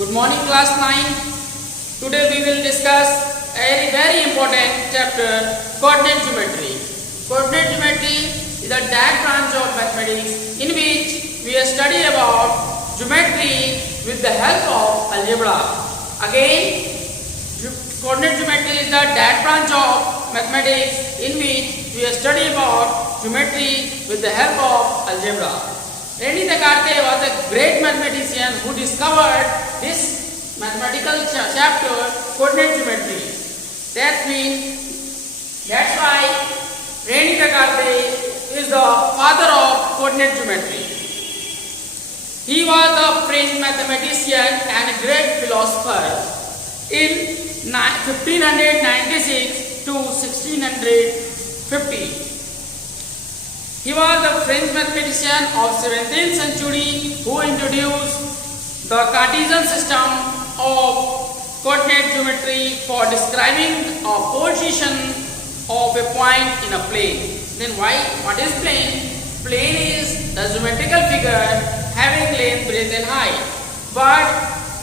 Good morning class 9. Today we will discuss a very important chapter, coordinate geometry. Coordinate geometry is a direct branch of mathematics in which we study about geometry with the help of algebra. Again, coordinate geometry is the direct branch of mathematics in which we study about geometry with the help of algebra. Rene Descartes was a great mathematician who discovered this mathematical chapter, coordinate geometry. That's why Rene Descartes is the father of coordinate geometry. He was a French mathematician and a great philosopher in 1596 to 1650. He was a French mathematician of 17th century who introduced the Cartesian system of coordinate geometry for describing a position of a point in a plane. Then what is plane? Plane is the geometrical figure having length, breadth and height. But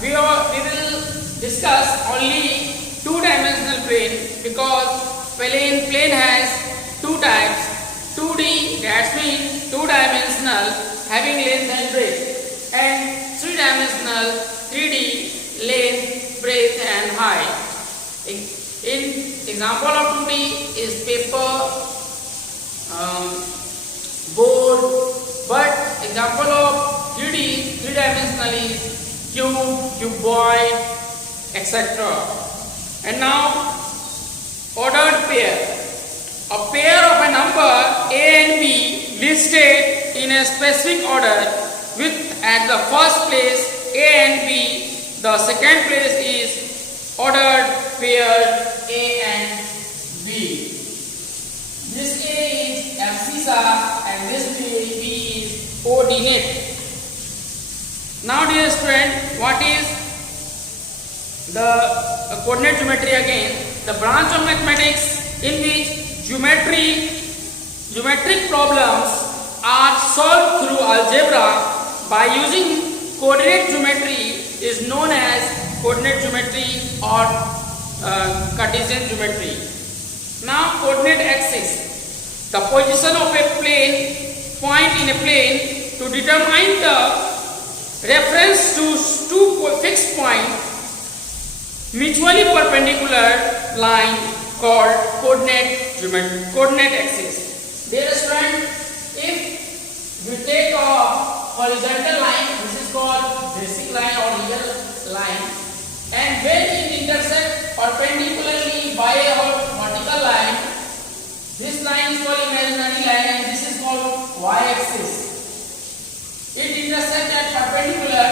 we will discuss only two-dimensional plane because plane has two types. 2D, that means two-dimensional having length and breadth, and three-dimensional 3D length, breadth and height. In example of 2D is paper, board, but example of 3D, three-dimensional is cube, cuboid, etc. And now ordered pair. A pair of a number A and B listed in a specific order with at the first place A and B, the second place is ordered pair A and B. This A is abscissa and this B is coordinate. Now dear student, what is the coordinate geometry again? The branch of mathematics in which geometric problems are solved through algebra by using coordinate geometry is known as coordinate geometry or Cartesian geometry. Now coordinate axis, the position of a point in a plane to determine the reference to two fixed points mutually perpendicular line called coordinate axis. Dear student, if we take a horizontal line, this is called basic line or real line, and when it intersects perpendicularly by a vertical line, this line is called imaginary line and this is called y-axis. It intersects at perpendicular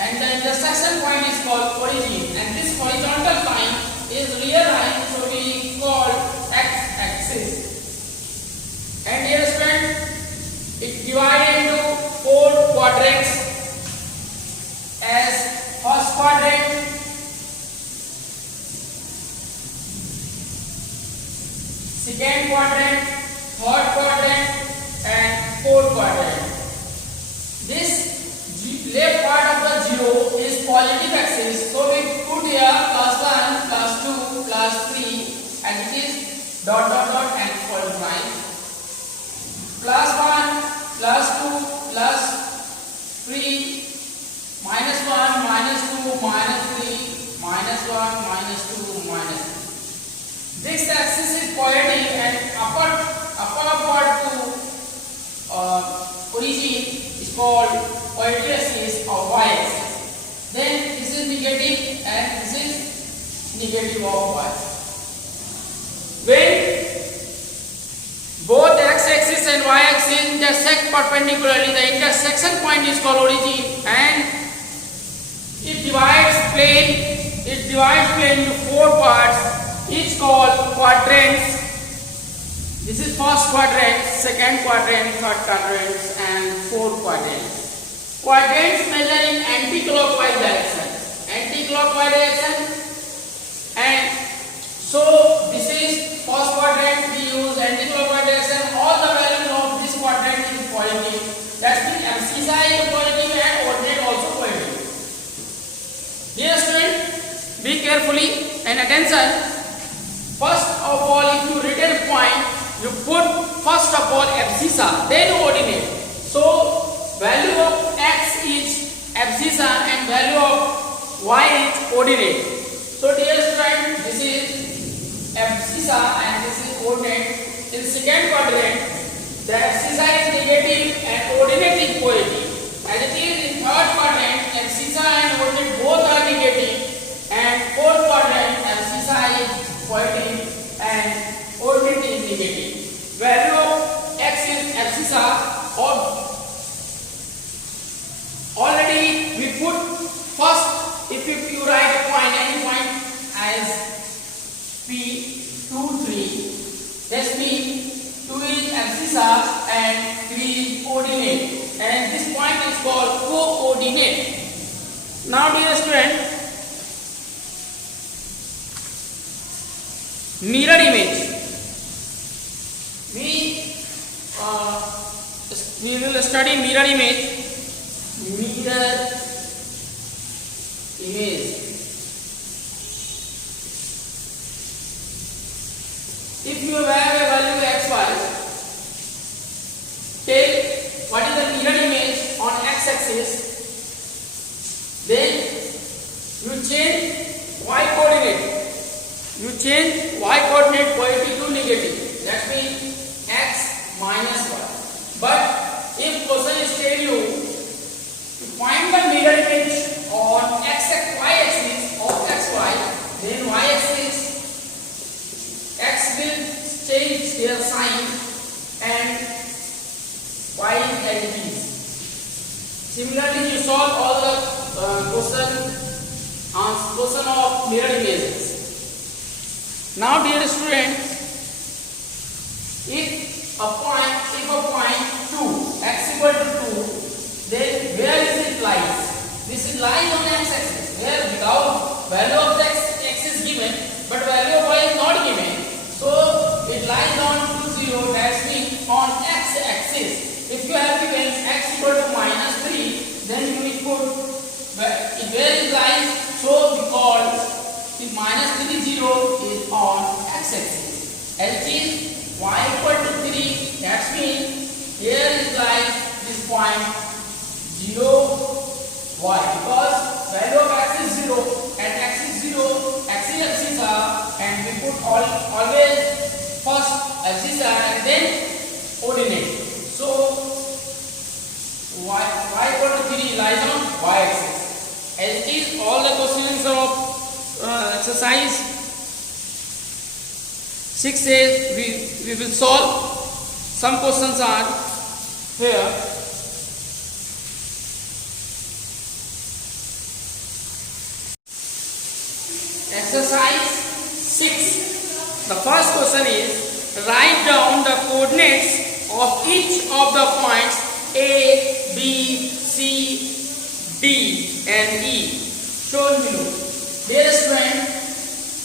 and the intersection point is called origin, and this horizontal line is real line, so we call x-axis. And dear student, it divided into four quadrants as first quadrant, second quadrant, third quadrant and fourth quadrant. This left part of the zero is positive axis, so we put here +1, +2, +3 and it is dot and equal line. +1, +2, +3, -1, -2, -3, -1, -2, -3. This axis is positive and upward to origin is called positive axis or y-axis. Then this is negative and this is negative of y. When both x-axis and y-axis intersect perpendicularly, the intersection point is called origin, and it divides plane into four parts, each called quadrants. This is first quadrant, second quadrant, third quadrant and fourth quadrant. Quadrants measure in anti-clockwise direction. And so this is first quadrant, we use anti-clockwise direction. All the values of this quadrant is positive. That means abscissa is positive and ordinate also positive. carefully and attention. First of all, if you written a point, you put first of all abscissa, then ordinate. So value of x is abscissa and value of y is ordinate. So dear student, this is abscissa and this is ordinate. In second quadrant, the abscissa is negative and ordinate is positive. As it is in third quadrant, abscissa and ordinate both are negative, and fourth quadrant, abscissa is positive and ordinate is negative. Value of x is abscissa. Already we put first, if you write a point, any point as P 2, 3, that means 2 is abscissa and 3 is ordinate, and this point is called coordinate. Now dear student, mirror image. We will study mirror image. Mirror image. If you have a value xy, take what is the mirror image on x-axis, then you change y coordinate. You change y coordinate positive to negative. That means x minus y. But if question is tell you to find the mirror image on y axis of xy, then y axis x will change their sign and y is as it is. Similarly, you solve all the question of mirror images. Now dear students, if a point 2, x equal to 2, then where is it lies? This is lies on the x-axis, where without value of the x is given, but value of y is not given. So it lies on 2, 0, that means on x-axis. If you have given x equal to minus 3, then you will put where it lies. So because the minus 3, 0 is on x-axis. As it is y equal to 3, that means here is lies this point 0 y, because value of x is 0 and x is 0, x is abscissa, and we put always first abscissa and then ordinate. So y equal to 3 lies on y axis. As it is, all the questions of exercise 6 says we will solve. Some questions are here. Exercise 6. The first question is, write down the coordinates of each of the points A, B, C, D and E shown below. Dear student,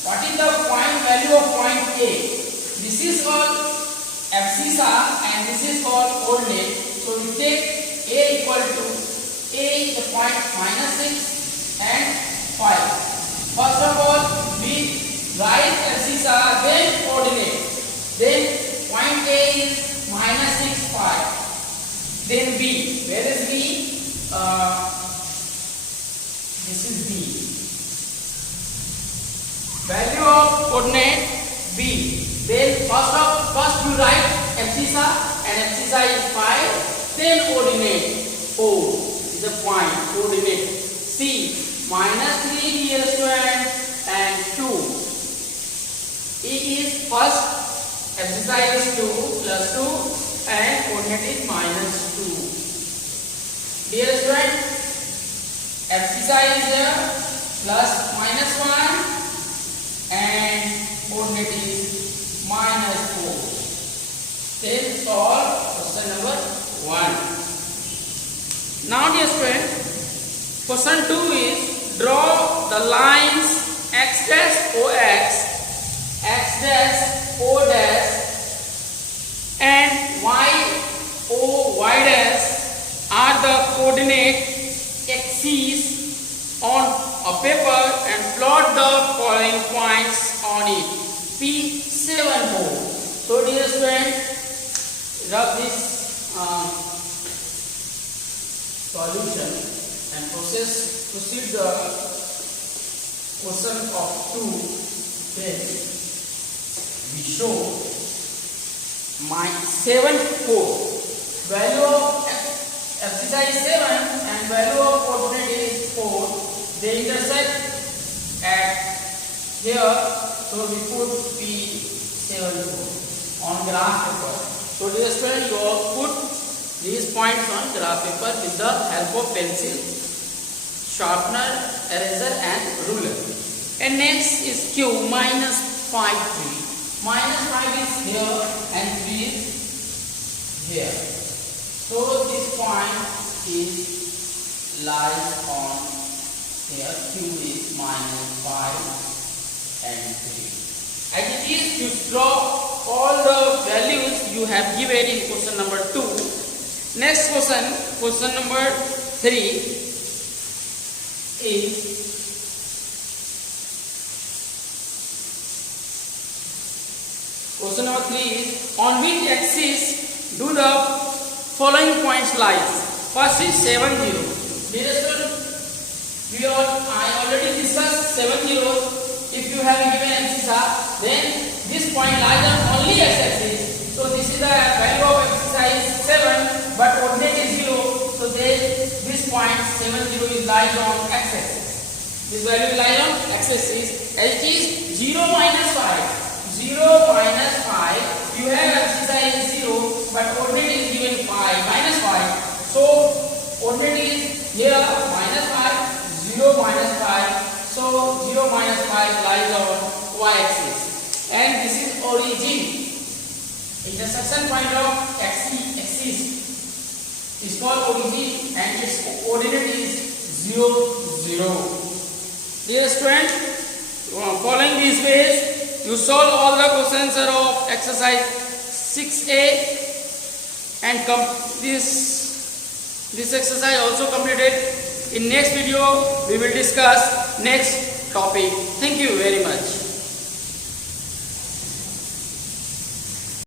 what is the point value of point A? This is called abscissa and this is called coordinate. So we take A equal to A is the point minus 6 and 5. First of all, we write abscissa, then coordinate. Then point A is minus 6, 5. Then B. Where is B? This is B. Value of coordinate B. Then first you write abscissa, and abscissa is 5. Then coordinate 4 is the point coordinate. C minus 3 dear student and 2. E is first abscissa is 2 plus 2 and coordinate is minus 2. Dear student, abscissa is there plus minus 1 and coordinate is minus 4. Then solve question number 1. Now dear student, question 2 is, draw the lines x dash o x, x dash o dash and y o y dash are the coordinate axes on a paper and plot the following points on it. P74. So dear student, rub this solution and proceed the question of 2. Then we show my 7-4 value of exercise 7 and value of coordinate is 4. They intersect at here, so we put P74 on graph paper. So dear student, you all put these points on graph paper with the help of pencil, sharpener, eraser and ruler. And next is Q minus 5 3. Minus 5 is here and 3 is here. So this point is lies on here. Q is minus 5 and 3. As it is, you draw all the values you have given in question number 2. Next question number 3 is question number 3 is on which axis do the following points lies? First is 7 0. Dear student, I already discussed 7 0. If you have given exercise, then this point lies on only x-axis. So this is the value of exercise 7, but coordinate is 0. So this point 7 0 is lies on x-axis. This value lies on x-axis. As it is 0 minus 5. 0 minus 5, you have exercise 0, but coordinate is given 5, minus 5. So, coordinate is here, minus 5, 0 minus 5. So, 0 minus 5 lies on y-axis. And this is origin. Intersection point of axis is called origin and its coordinate is 0, 0. Dear student, following these ways, you solve all the questions of exercise 6A and this exercise also completed. In next video we will discuss next topic. Thank you very much.